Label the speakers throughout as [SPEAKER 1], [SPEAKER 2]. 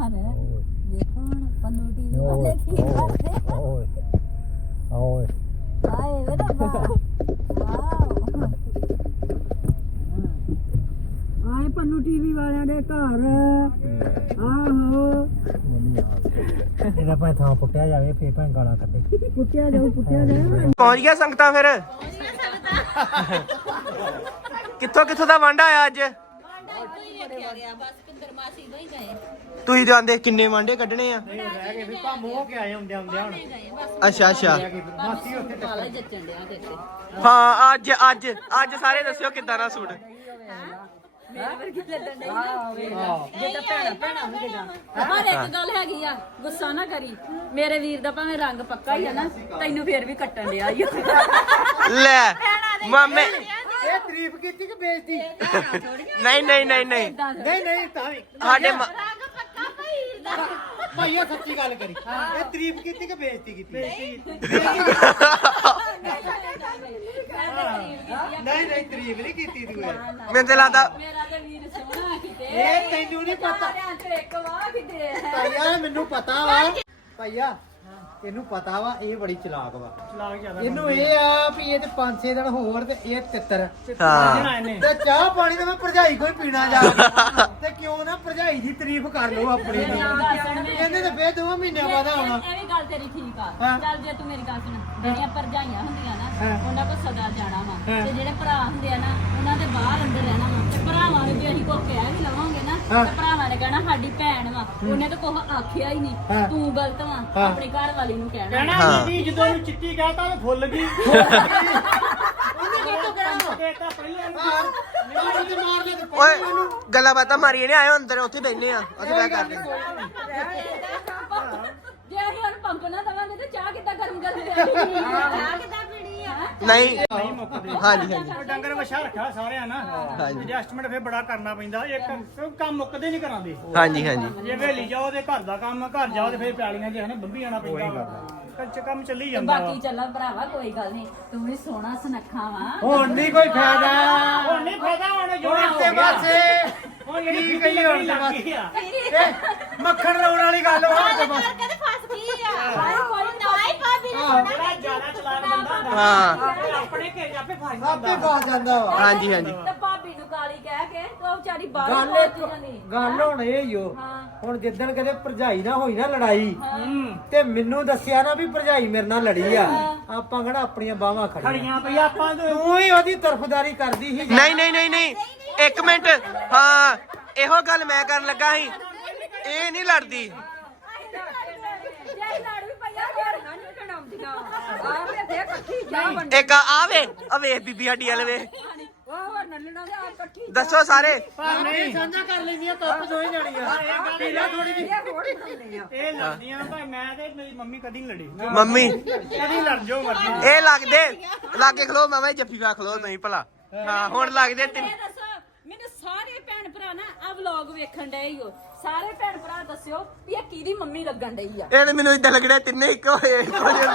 [SPEAKER 1] ਘਰ ਦੇਖੋ ਹੁਣ ਪੰਨੂ ਟੀਵੀ ਵਾਲੇ ਕੀ ਕਰਦੇ
[SPEAKER 2] ਓਏ ਓਏ
[SPEAKER 1] ਹਾਏ ਵੇ ਰੱਬਾ ਵਾਓ
[SPEAKER 3] ਆਏ ਪੰਨੂ ਟੀਵੀ ਵਾਲਿਆਂ ਦੇ ਘਰ ਆਹੋ
[SPEAKER 2] ਇਹਦਾ ਭਾਵੇਂ ਥਾਂ ਪੁੱਟਿਆ ਜਾਵੇ ਫੇਰ ਭਾਵੇਂ ਗਾਲਾਂ ਕੱਢੇ
[SPEAKER 3] ਪੁੱਟਿਆ ਜਾਊ
[SPEAKER 4] ਪਹੁੰਚ ਗਿਆ ਸੰਗਤਾਂ ਫਿਰ ਕਿੱਥੋਂ ਦਾ ਵਾਂਡਾ ਆਇਆ ਅੱਜ ਤੁਸੀਂ ਜਾਂਦੇ ਕਿੰਨੇ ਵਾਂਡੇ ਕੱਢਣੇ ਆ
[SPEAKER 2] ਰਹਿ ਗਏ ਵੀ ਭਾਮੋ ਹੋ ਕੇ ਆਏ ਹੁੰਦੇ ਹੁਣ
[SPEAKER 4] ਅੱਛਾ
[SPEAKER 2] ਮਾਸੀ ਉੱਥੇ
[SPEAKER 4] ਹਾਂ ਅੱਜ ਸਾਰੇ ਦੱਸਿਓ ਕਿੱਦਾਂ ਦਾ ਸੂਟ
[SPEAKER 1] ਮੇਰੇ ਵਰਗੀ ਲੱਡਣ ਡਈ ਨਾ ਜੇ ਤਾਂ ਭੈਣਾ ਹੁੰਦੇਗਾ ਪਰ ਇੱਕ ਗੱਲ ਹੈਗੀ ਆ ਗੁੱਸਾ ਨਾ ਕਰੀ ਮੇਰੇ ਵੀਰ ਦਾ ਭਾਵੇਂ ਰੰਗ ਪੱਕਾ ਹੀ ਆ ਨਾ ਤੈਨੂੰ ਫੇਰ ਵੀ ਕੱਟਣ ਡਿਆ ਈ
[SPEAKER 4] ਲੈ ਮਾਮੇ
[SPEAKER 2] ਇਹ ਤਾਰੀਫ ਕੀਤੀ ਕਿ ਬੇਇੱਜ਼ਤੀ
[SPEAKER 4] ਨਹੀਂ
[SPEAKER 2] ਤਾਂ ਵੀ
[SPEAKER 4] ਸਾਡੇ
[SPEAKER 2] ਭਾਈ ਇਹ ਸੱਚੀ ਗੱਲ ਕਰੀ ਇਹ ਤਾਰੀਫ ਕੀਤੀ ਕਿ ਬੇਇੱਜ਼ਤੀ ਕੀਤੀ ਨਹੀਂ ਤਾਰੀਫ ਨਹੀਂ ਕੀਤੀ ਤੂੰ
[SPEAKER 4] ਮੈਨੂੰ ਤੇ ਲੱਗਦਾ
[SPEAKER 1] ਮੇਰਾ ਤੇ ਵੀਰ ਸੋਹਣਾ ਕਿਤੇ
[SPEAKER 2] ਇਹ ਤੈਨੂੰ ਨਹੀਂ ਪਤਾ
[SPEAKER 1] ਸਾਰਿਆਂ ਚ ਇੱਕ ਵਾਹ ਕਿਤੇ
[SPEAKER 2] ਭਾਈਆ ਮੈਨੂੰ ਪਤਾ ਵਾ ਭਾਈਆ ਇਹਨੂੰ ਪਤਾ ਵਾ ਇਹ ਬੜੀ ਚਲਾਕ ਵਾ ਇਹਨੂੰ ਇਹ ਆ ਵੀ ਇਹ ਤੇ 5-6 ਦਿਨ ਹੋਰ ਤੇ ਇਹ ਤਿੱਤਰ
[SPEAKER 4] ਹਾਂ
[SPEAKER 2] ਤੇ ਚਾਹ ਪਾਣੀ ਤਾਂ ਮੈਂ ਭਰਜਾਈ ਕੋਈ ਪੀਣਾ ਜਾ ਤੇ ਕਿਉਂ ਨਾ ਭਰਜਾਈ ਦੀ ਤਾਰੀਫ ਕਰ ਲਓ ਆਪਣੀ ਦੀ ਕਹਿੰਦੇ ਤੇ ਫੇਰ 2 ਮਹੀਨਿਆਂ ਬਾਅਦ ਆਉਣਾ
[SPEAKER 1] ਇਹ ਵੀ ਗੱਲ ਤੇਰੀ ਠੀਕ ਆ
[SPEAKER 2] ਹਾਂ।
[SPEAKER 1] ਚੱਲ ਜੇ ਤੂੰ ਮੇਰੀ ਗੱਲ ਸੁਣ ਜਿਹੜੀਆਂ ਭਰਜਾਈਆਂ ਹੁੰਦੀਆਂ ਨਾ
[SPEAKER 2] ਹਾਂ।
[SPEAKER 1] ਉਹਨਾਂ ਕੋਲ ਸਦਾ ਜਾਣਾ ਵਾ
[SPEAKER 2] ਹਾਂ।
[SPEAKER 1] ਤੇ ਜਿਹੜੇ ਭਰਾ ਹੁੰਦੇ ਆ ਨਾ ਉਹਨਾਂ ਦੇ ਬਾਹਰ ਅੰਦਰ ਰਹਿਣਾ ਵਾ ਤੇ ਭਰਾਵਾਂ ਨੂੰ ਵੀ ਅਸੀਂ ਕੁਝ ਕਹਿ ਵੀ ਲਵਾਂਗੇ ਨਾ
[SPEAKER 2] ਹਾਂ।
[SPEAKER 1] ਤੇ ਭਰਾਵਾਂ ਨੇ ਕਹਿਣਾ ਸਾਡੀ ਭੈਣ ਵਾ ਉਹਨੇ ਤਾਂ ਕੁਝ ਆਖਿਆ ਹੀ ਨਹੀਂ
[SPEAKER 2] ਹਾਂ।
[SPEAKER 1] ਤੂੰ ਗਲਤ ਵਾ
[SPEAKER 2] ਹਾਂ।
[SPEAKER 1] ਆਪਣੀ ਘਰ ਵਾਲੀ ਨੂੰ ਕਹਿਣਾ
[SPEAKER 4] ਹਾਂ।
[SPEAKER 5] ਜੀ ਜਦੋਂ ਨੂੰ ਚਿੱਟੀ ਕਹਤਾ ਤਾਂ ਫੁੱਲ ਗਈ
[SPEAKER 2] ਉਹਨੇ ਕਿੱਥੋਂ ਕਹਿਣਾ
[SPEAKER 5] ਦੇਤਾ ਪਹਿਲਾਂ
[SPEAKER 2] ਤਾੜੀ ਤੇ ਮਾਰ ਲੈ ਤੇ
[SPEAKER 4] ਓਏ ਗੱਲਾਂ ਬਾਤਾਂ ਮਾਰੀਏ ਨੇ ਆਇਓ ਅੰਦਰ ਉੱਥੇ ਬੈਠਨੇ ਆ ਉੱਥੇ ਬੈ ਕਰਦੇ
[SPEAKER 1] ਜੇ ਅਸੀਂ ਉਹਨੂੰ ਪੰਪ ਨਾ ਦਵਾਂਗੇ ਤੇ ਚਾਹ ਕਿੱਦਾਂ ਗਰਮ ਚਾਹ ਕਿੱਦਾਂ ਪੀਣੀ ਆ
[SPEAKER 4] ਨਹੀਂ
[SPEAKER 5] ਨਹੀਂ ਮੁੱਕਦੇ
[SPEAKER 4] ਹਾਂਜੀ
[SPEAKER 5] ਡੰਗਰ ਵਛਾ ਰੱਖਿਆ ਸਾਰਿਆਂ ਨਾ ਐਡਜਸਟਮੈਂਟ ਫੇਰ ਬੜਾ ਕਰਨਾ ਪੈਂਦਾ ਇੱਕ ਕੰਮ ਮੁੱਕਦੇ ਨਹੀਂ ਕਰਾਂਦੇ
[SPEAKER 4] ਹਾਂਜੀ
[SPEAKER 5] ਜੇ ਵੇਲੀ ਜਾਓ ਤੇ ਘਰ ਦਾ ਕੰਮ ਘਰ ਜਾਓ ਤੇ ਫੇਰ ਪੈਲੀਆਂ ਦੇ ਹਨਾ ਬੰਬੀ ਆਣਾ ਪੈਂਦਾ ਕੰਮ ਚੱਲੀ ਜਾਂਦਾ
[SPEAKER 1] ਬਾਕੀ ਚੱਲਾਂ ਭਰਾਵਾ ਕੋਈ ਗੱਲ ਨਹੀਂ ਤੂੰ ਵੀ ਸੋਹਣਾ ਸੁਨੱਖਾ ਵਾ
[SPEAKER 2] ਹੁਣ ਨਹੀਂ ਕੋਈ ਫਾਇਦਾ
[SPEAKER 5] ਹੁਣ ਨਹੀਂ ਫਾਇਦਾ ਹੁਣ ਜੋ
[SPEAKER 2] ਤੇ ਪਾਸੇ
[SPEAKER 5] ਹੁਣ ਜਿਹੜੀ
[SPEAKER 2] ਕੀ
[SPEAKER 5] ਕਈ
[SPEAKER 2] ਕਹੀ ਹੁਣ ਤੇ ਬਸ
[SPEAKER 5] ਲੱਗੀ ਆ
[SPEAKER 2] ਇਹ ਮੱਖਣ ਲਾਉਣ ਵਾਲੀ ਗੱਲ ਹੋਣ ਤੇ ਬਸ
[SPEAKER 5] ਜਿਹੜਾ ਜ਼ਿਆਦਾ ਚਲਾਕ ਬੰਦਾ ਹੁੰਦਾ
[SPEAKER 4] ਹਾਂ
[SPEAKER 5] ਉਹ ਆਪਣੇ ਘੇਰ ਆਪੇ ਫਸ
[SPEAKER 2] ਆਪੇ
[SPEAKER 5] ਜਾਂਦਾ
[SPEAKER 2] ਫਸ ਜਾਂਦਾ ਵਾ
[SPEAKER 4] ਹਾਂਜੀ
[SPEAKER 1] ਤੇ ਭਾਬੀ ਨੂੰ ਕਾਲੀ ਕਹਿ ਕੇ ਤੇ ਉਹ ਵਿਚਾਰੀ ਬਾਹਰ
[SPEAKER 2] ਗੱਲ
[SPEAKER 1] ਪਹੁੰਚ ਜਾਂਦੀ
[SPEAKER 2] ਗੱਲ ਹੁਣ ਇਹ ਹੀ ਓ
[SPEAKER 1] ਹਾਂ
[SPEAKER 2] ਹੁਣ ਜਿੱਦਣ ਕਦੇ ਭਰਜਾਈ ਨਾ ਹੋਈ ਨਾ ਲੜਾਈ
[SPEAKER 5] ਹੂੰ
[SPEAKER 2] ਤੇ ਮੈਨੂੰ ਦੱਸਿਆ ਨਾ ਵੀ ਭਰਜਾਈ ਮੇਰੇ ਨਾਲ ਲੜੀ ਆ ਆਪਾਂ ਕਿਹੜਾ ਆਪਣੀਆਂ ਬਾਹਾਂ ਖੜੀਆਂ
[SPEAKER 5] ਖੜੀਆਂ ਪਈ ਆਪਾਂ ਤੇ
[SPEAKER 2] ਤੂੰ ਹੀ ਉਹਦੀ ਤਰਫਦਾਰੀ ਕਰਦੀ ਸੀ
[SPEAKER 4] ਨਹੀਂ ਇੱਕ ਮਿੰਟ ਹਾਂ ਇਹੋ ਗੱਲ ਮੈਂ ਕਰਨ ਲੱਗਾ ਸੀ ਇਹ ਨਹੀਂ ਲੜਦੀ
[SPEAKER 1] ਜੇ ਲੜ ਵੀ ਪਈਆ ਹੋਰ ਨਾ ਕਣਾਉਂਦੀਆਂ ਆਵੇ ਤੇ ਇਕੱਠੀ ਚਾਹ
[SPEAKER 4] ਇੱਕ ਆ ਵੇ ਬੀਬੀ ਸਾਡੀ ਵਾਲੇ ਵੇ
[SPEAKER 1] ਉਹ ਹੋਰ ਨੱਲਣਾ ਦੇ ਆ ਇਕੱਠੀ
[SPEAKER 4] ਦੱਸੋ ਸਾਰੇ
[SPEAKER 2] ਪਰ ਨਹੀਂ ਸਾਂਝਾ ਕਰ ਲੈਂਦੀਆਂ ਕੱਪ ਦੋਈ ਜਾਣੀਆਂ ਪੀਲਾ ਥੋੜੀ ਜਿਹੀ
[SPEAKER 5] ਇਹ ਲੜਦੀਆਂ ਭਾਈ ਮੈਂ ਤੇ ਮੇਰੀ ਮੰਮੀ ਕਦੀ ਨਹੀਂ ਲੜੀ
[SPEAKER 4] ਮੰਮੀ
[SPEAKER 5] ਕਦੀ ਲੜ ਜਾਓ ਮਰਜ਼ੀ
[SPEAKER 4] ਇਹ ਲੱਗਦੇ ਲਾਗੇ ਖਲੋ ਮਾਮਾ ਜੱਫੀ ਪਾ ਖਲੋ ਨਹੀਂ ਭਲਾ ਹਾਂ ਹੁਣ ਲੱਗਦੇ ਤਿੰਨ
[SPEAKER 1] ਇਹ ਦੱਸੋ ਮੈਨੂੰ ਸਾਰੇ ਭੈਣ ਭਰਾ ਨਾ ਆ ਵਲੌਗ ਵੇਖਣ ਡਏ ਹੀ ਹੋ ਸਾਰੇ ਭੈਣ ਭਰਾ ਦੱਸਿਓ ਵੀ ਇਹ ਕਿਹਦੀ ਮੰਮੀ ਲੱਗਣ ਡਈ ਆ
[SPEAKER 4] ਇਹ ਤੇ ਮੈਨੂੰ ਇਦਾਂ ਲੱਗਦਾ ਤਿੰਨੇ ਇੱਕੋ ਹੋਏ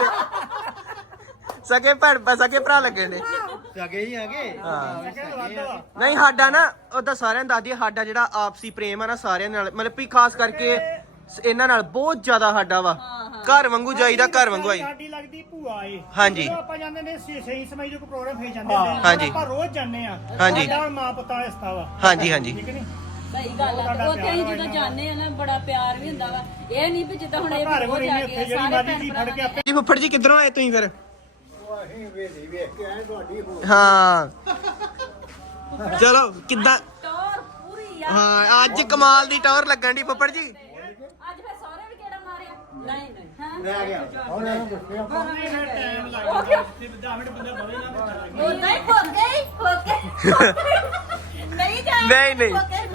[SPEAKER 4] ਸਕੇ ਭਰਾ ਲੱਗੇ ਨੇ
[SPEAKER 2] ਸਗੇ ਹੀ ਆਗੇ
[SPEAKER 4] ਨਹੀਂ ਸਾਡਾ ਨਾ ਉਹਦਾ ਸਾਰਿਆਂ ਨੂੰ ਦੱਸ ਦਈਏ ਸਾਡਾ ਜਿਹੜਾ ਆਪਸੀ ਪ੍ਰੇਮ ਆ ਨਾ ਸਾਰਿਆਂ ਨਾਲ ਮਤਲਬ ਵੀ ਖਾਸ ਕਰਕੇ ਇਹਨਾਂ ਨਾਲ ਬਹੁਤ ਜ਼ਿਆਦਾ ਸਾਡਾ ਵਾ ਘਰ ਵਾਂਗੂ ਜਾਈਦਾ ਘਰ ਵਾਂਗੂ ਆਈ
[SPEAKER 5] ਸਾਡੀ ਲੱਗਦੀ ਭੂਆ ਏ
[SPEAKER 4] ਹਾਂਜੀ।
[SPEAKER 5] ਜਦੋਂ ਆਪਾਂ ਜਾਂਦੇ ਨੇ ਸਹੀ ਸਮੇਂ ਜੋ ਕੋ ਪ੍ਰੋਗਰਾਮ ਫੇਰ ਜਾਂਦੇ ਨੇ
[SPEAKER 4] ਹਾਂਜੀ।
[SPEAKER 5] ਆਪਾਂ ਰੋਜ਼ ਜਾਂਦੇ ਆ
[SPEAKER 4] ਹਾਂਜੀ।
[SPEAKER 5] ਸਾਡਾ ਹੁਣ ਮਾਂ ਪੁੱਤਾਂ ਦਾ ਰਿਸ਼ਤਾ ਵਾ
[SPEAKER 4] ਹਾਂਜੀ
[SPEAKER 5] ਠੀਕ ਨਹੀਂ
[SPEAKER 1] ਸਹੀ ਗੱਲ ਆ ਉੱਥੇ ਅਸੀਂ ਜਦੋਂ ਜਾਂਦੇ ਆ ਨਾ ਬੜਾ ਪਿਆਰ ਵੀ ਹੁੰਦਾ ਵਾ ਇਹ ਨਹੀਂ ਵੀ ਜਿੱਦਾਂ ਹੁਣ ਇਹ
[SPEAKER 5] ਘਰ
[SPEAKER 1] ਹੋ
[SPEAKER 5] ਕੋਲ
[SPEAKER 1] ਜਾ
[SPEAKER 5] ਨਹੀਂ ਉੱਥੇ
[SPEAKER 1] ਕੇ
[SPEAKER 5] ਜਿਹੜੀ
[SPEAKER 1] ਸਾਰੇ
[SPEAKER 5] ਮਰਜ਼ੀ
[SPEAKER 1] ਭੈਣ
[SPEAKER 5] ਫੜ ਕੇ ਆਪੇ
[SPEAKER 4] ਜੀ ਫੁੱਫੜ ਜੀ ਕਿੱਧਰੋਂ ਆਏ ਤੁਸੀਂ ਫਿਰ
[SPEAKER 2] ਅਸੀਂ ਵੇਲੀ ਵੇਖ ਕੇ ਆਏ ਤੁਹਾਡੀ ਹੋ
[SPEAKER 4] ਹਾਂ ਚਲੋ ਕਿੱਦਾਂ
[SPEAKER 1] ਟੌਰ ਪੂਰੀ ਆ
[SPEAKER 4] ਹਾਂ ਅੱਜ ਕਮਾਲ ਦੀ ਟਾਵਰ ਲੱਗਣ ਦੀ ਫੁੱਫੜ ਜੀ
[SPEAKER 1] ਅੱਜ ਫਿਰ ਸਹੁਰੇ ਵੀ ਕਿਹੜਾ ਮਾਰਿਆ ਨਹੀਂ ਹਾਂ
[SPEAKER 2] ਰਹਿ ਗਿਆ ਉਹਨਾਂ ਨੂੰ ਦੱਸਿਆ
[SPEAKER 5] ਟਾਈਮ ਲੱਗਦਾ 10 ਮਿੰਟ ਬੰਦੇ ਬਵੇ ਨਾ
[SPEAKER 1] ਉਦਾਂ ਹੀ ਹੋ ਗਏ ਨਹੀਂ ਜਾ
[SPEAKER 4] ਨਹੀਂ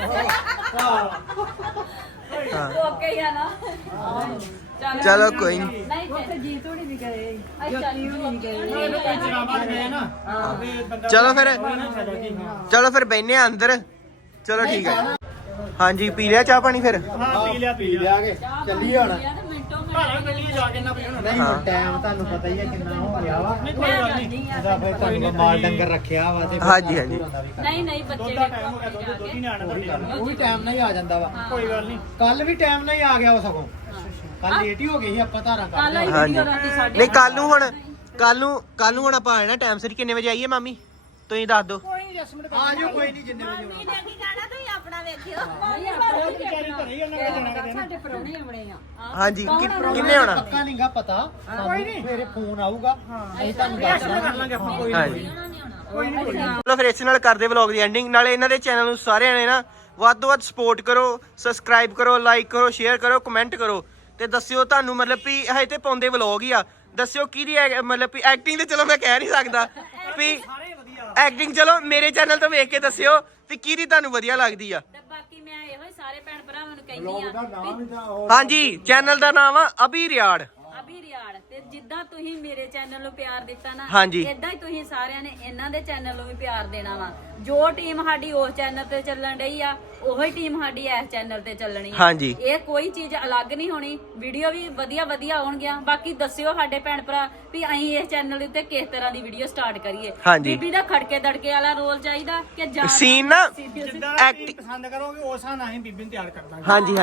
[SPEAKER 1] ਓਕੇ ਹੀ ਆ ਨਾ
[SPEAKER 4] ਚਲੋ ਕੋਈ ਨਹੀਂ
[SPEAKER 1] ਨਹੀਂ ਤੇ
[SPEAKER 3] ਜੀਤ ਹੋਣੀ ਵੀ ਗਏ
[SPEAKER 1] ਅੱਛਾ ਨਹੀਂ ਗਏ
[SPEAKER 5] ਜਨਾਬਾਦ ਗਏ ਨਾ ਤੇ ਬੰਦਾ
[SPEAKER 4] ਚਲੋ ਫਿਰ
[SPEAKER 5] ਫਾਇਦਾ ਕੀ ਹਾਂ
[SPEAKER 4] ਚਲੋ ਫਿਰ ਬੈਨੇ ਆ ਅੰਦਰ ਚਲੋ ਠੀਕ ਹੈ ਹਾਂਜੀ ਪੀ ਲਿਆ ਚਾਹ ਪਾਣੀ ਫਿਰ
[SPEAKER 5] ਹਾਂ ਪੀ ਲਿਆ
[SPEAKER 2] ਲਿਆ ਕੇ ਚੱਲੀ ਹੁਣ
[SPEAKER 1] ਮਿੰਟੋ
[SPEAKER 5] ਘਰਾਂ ਗੱਡੀਆਂ ਜਾ ਕੇ ਨਾ ਪਈ ਹੁਣ
[SPEAKER 2] ਨਹੀਂ ਹੁਣ ਟਾਈਮ ਤੁਹਾਨੂੰ ਪਤਾ ਹੀ ਹੈ ਕਿੰਨਾ ਹੋ ਗਿਆ ਵਾ
[SPEAKER 5] ਨਹੀਂ ਕੋਈ ਗੱਲ ਨਹੀਂ
[SPEAKER 2] ਉਹਦਾ ਫਿਰ ਤੁਹਾਨੂੰ ਮਾਲ ਡੰਗਰ ਰੱਖਿਆ ਵਾ ਤੇ ਫਿਰ
[SPEAKER 4] ਹਾਂਜੀ, ਹਾਂਜੀ।
[SPEAKER 1] ਨਹੀਂ ਨਹੀਂ ਬੱਚੇ
[SPEAKER 5] ਦੁੱਧ ਦਾ ਟਾਈਮ ਹੋ ਗਿਆ ਦੁੱਧ ਹੀ ਨਹੀਂ ਆਣਾ ਤੁਹਾਡੀ ਗੱਲ
[SPEAKER 2] ਉਹ ਵੀ ਟਾਈਮ ਨਾਲ ਹੀ ਆ ਜਾਂਦਾ ਵਾ
[SPEAKER 5] ਕੋਈ ਗੱਲ ਨਹੀਂ
[SPEAKER 2] ਕੱਲ ਵੀ ਟਾਈਮ ਨਾਲ ਹੀ ਆ ਗਿਆ ਉਹ ਸਗੋਂ ਕੱਲ ਲੇਟ ਹੀ ਹੋ ਗਈ ਸੀ ਆਪਾਂ ਧਾਰਾਂ
[SPEAKER 1] ਕੱਲ ਆਈ
[SPEAKER 4] ਹਾਂਜੀ।
[SPEAKER 1] ਵੀਡੀਓ ਰਾਤੀ ਸਾਡੇ
[SPEAKER 4] ਨਹੀਂ ਕੱਲ ਨੂੰ ਹੁਣ ਆਪਾਂ ਆਣਾ ਟਾਈਮ ਸਿਰ ਕਿੰਨੇ ਵਜੇ ਆਈਏ ਮਾਮੀ ਤੁਸੀਂ ਦੱਸ ਦਿਓ
[SPEAKER 5] ਕੋਈ ਨਹੀਂ ਜਸਮਿੰਟ
[SPEAKER 2] ਆ ਜਾਓ ਕੋਈ ਨਹੀਂ ਜਿੰਨੇ ਵਜੇ ਆਉਣਾ।
[SPEAKER 1] ਨਹੀਂ ਆਪਣਾ ਵੇਖਿਓ
[SPEAKER 5] ਵਿਚਾਰੀ ਘਰੇ ਹੀ ਉਹਨਾਂ ਨੇ ਜਾਣਾ ਕਿਤੇ ਨਾ
[SPEAKER 3] ਸਾਡੇ ਪਰੌਣੇ ਆਉਣੇ ਆ
[SPEAKER 4] ਹਾਂਜੀ ਕਿੰਨੇ ਹੋਣਾ
[SPEAKER 2] ਪੱਕਾ ਨਹੀਂਗਾ ਪਤਾ ਕੋਈ ਨਹੀਂ ਮੇਰੇ ਫੋਨ ਆਊਗਾ ਅਸੀਂ ਤੁਹਾਨੂੰ ਦੱਸ
[SPEAKER 5] ਕਰ
[SPEAKER 2] ਦਾਂਗੇ
[SPEAKER 5] ਲਾਂਗੇ ਆਪਾਂ ਕੋਈ
[SPEAKER 4] ਹਾਂਜੀ
[SPEAKER 5] ਕੋਈ ਨਹੀਂ
[SPEAKER 4] ਚਲੋ ਫਿਰ ਇਸੇ ਨਾਲ ਕਰਦੇ ਵਲੌਗ ਦੀ ਐਂਡਿੰਗ ਨਾਲੇ ਇਹਨਾਂ ਦੇ ਚੈਨਲ ਨੂੰ ਸਾਰਿਆਂ ਨੇ ਨਾ ਵੱਧ ਤੋਂ ਵੱਧ ਸਪੋਰਟ ਕਰੋ ਸਬਸਕ੍ਰਾਈਬ ਕਰੋ ਲਾਈਕ ਕਰੋ ਸ਼ੇਅਰ ਕਰੋ ਕਮੈਂਟ ਕਰੋ ਤੇ ਦੱਸਿਓ ਤੁਹਾਨੂੰ ਮਤਲਬ ਵੀ ਹਜੇ ਤੇ ਪਾਉਂਦੇ ਵਲੌਗ ਹੀ ਆ ਦੱਸਿਓ ਕਿਹਦੀ ਮਤਲਬ ਵੀ ਐਕਟਿੰਗ ਤੇ ਚਲੋ ਮੈਂ ਕਹਿ ਨਹੀਂ ਸਕਦਾ ਵੀ
[SPEAKER 5] ਸਾਰੇ ਵਧੀਆ
[SPEAKER 4] ਐਕਟਿੰਗ ਚਲੋ ਮੇਰੇ ਚੈਨਲ ਤੋਂ ਵੇਖ ਕੇ ਦੱਸਿਓ ਵੀ ਕਿਹਦੀ ਤੁਹਾਨੂੰ ਵਧੀਆ ਲੱਗਦੀ ਆ
[SPEAKER 1] ਤੇ ਬਾਕੀ ਮੈਂ ਇਹੋ ਹੀ ਸਾਰੇ ਭੈਣ ਭਰਾਵਾਂ ਨੂੰ ਕਹਿੰਦੀ ਆ
[SPEAKER 4] ਹਾਂਜੀ ਚੈਨਲ ਦਾ ਨਾਮ ਆ ਅਭੀ ਰਿਆੜ
[SPEAKER 1] ਅਭੀ ਰਿਆੜ ਤੇ ਜਿੱਦਾਂ ਤੁਸੀਂ ਮੇਰੇ ਚੈਨਲ ਨੂੰ ਪਿਆਰ ਦਿੱਤਾ ਨਾ
[SPEAKER 4] ਹਾਂਜੀ।
[SPEAKER 1] ਇਦਾਂ ਹੀ ਤੁਸੀਂ ਸਾਰਿਆਂ ਨੇ ਇਹਨਾਂ ਦੇ ਚੈਨਲ ਨੂੰ ਵੀ ਪਿਆਰ ਦੇਣਾ ਵਾ ਜੋ ਟੀਮ ਸਾਡੀ ਉਸ ਚੈਨਲ ਤੇ ਚੱਲਣ ਡਈ ਆ ਉਹੀ ਟੀਮ ਸਾਡੀ ਇਸ ਚੈਨਲ ਤੇ ਚੱਲਣੀ ਆ
[SPEAKER 4] ਹਾਂਜੀ।
[SPEAKER 1] ਇਹ ਕੋਈ ਚੀਜ਼ ਅਲੱਗ ਨਹੀਂ ਹੋਣੀ ਵੀਡੀਓ ਵੀ ਵਧੀਆ ਵਧੀਆ ਆਉਣਗੀਆਂ ਬਾਕੀ ਦੱਸਿਓ ਸਾਡੇ ਭੈਣ ਭਰਾ ਵੀ ਅਸੀਂ ਇਸ ਚੈਨਲ ਉੱਤੇ ਕਿਸ ਤਰ੍ਹਾਂ ਦੀ ਵੀਡੀਓ ਸਟਾਰਟ ਕਰੀਏ
[SPEAKER 4] ਹਾਂਜੀ।
[SPEAKER 1] ਬੀਬੀ ਦਾ ਖੜਕੇ ਦੜਕੇ ਵਾਲਾ ਰੋਲ ਚਾਹੀਦਾ ਕਿ ਜਾਂ
[SPEAKER 4] ਸੀਨ ਨਾ
[SPEAKER 5] ਜਿੱਦਾਂ ਤੁਸੀਂ ਪਸੰਦ ਕਰੋਗੇ ਉਸ ਹਿਸਾਬ ਨਾਲ ਅਸੀਂ ਬੀਬੀ ਨੂੰ ਤਿਆਰ ਕਰ ਦਾਂਗੇ
[SPEAKER 4] ਹਾਂਜੀ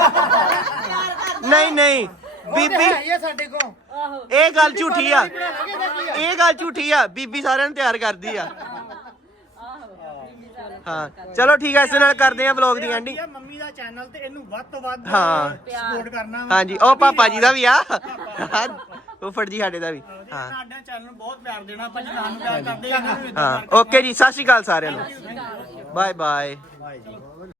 [SPEAKER 4] ਨਹੀਂ ਬੀਬੀ
[SPEAKER 2] ਇਹ ਸਾਡੇ ਕੋਲ
[SPEAKER 1] ਆਹੋ
[SPEAKER 4] ਇਹ ਗੱਲ ਝੂਠੀ ਆ ਇਹ ਗੱਲ ਝੂਠੀ ਆ ਬੀਬੀ ਸਾਰਿਆਂ ਨੂੰ ਤਿਆਰ ਕਰਦੀ ਆ ਹਾਂ ਚਲੋ ਠੀਕ ਹੈ ਇਸ ਨਾਲ ਕਰਦੇ ਆ ਵਲੌਗ ਦੀ ਐਂਡਿੰਗ
[SPEAKER 5] ਇਹ ਮੰਮੀ ਦਾ ਚੈਨਲ ਤੇ ਇਹਨੂੰ ਵੱਧ ਤੋਂ ਵੱਧ
[SPEAKER 4] ਹਾਂ।
[SPEAKER 5] ਸਪੋਰਟ ਕਰਨਾ ਵਾ।
[SPEAKER 4] ਹਾਂਜੀ ਉਹ ਪਾਪਾ ਜੀ ਦਾ ਵੀ ਆ ਫੁੱਫੜ ਜੀ ਸਾਡੇ ਦਾ ਵੀ ਹਾਂ
[SPEAKER 5] ਸਾਡੇ ਚੈਨਲ ਨੂੰ ਬਹੁਤ ਪਿਆਰ ਦੇਣਾ ਆਪਾਂ ਜਿੰਨਾ ਨੂੰ ਪਿਆਰ ਕਰਦੇ ਆ ਇਹਨਾਂ ਨੂੰ
[SPEAKER 4] ਹਾਂ ਓਕੇ ਜੀ ਸਤਿ ਸ਼੍ਰੀ ਅਕਾਲ ਸਾਰਿਆਂ ਨੂੰ ਬਾਏ ਬਾਏ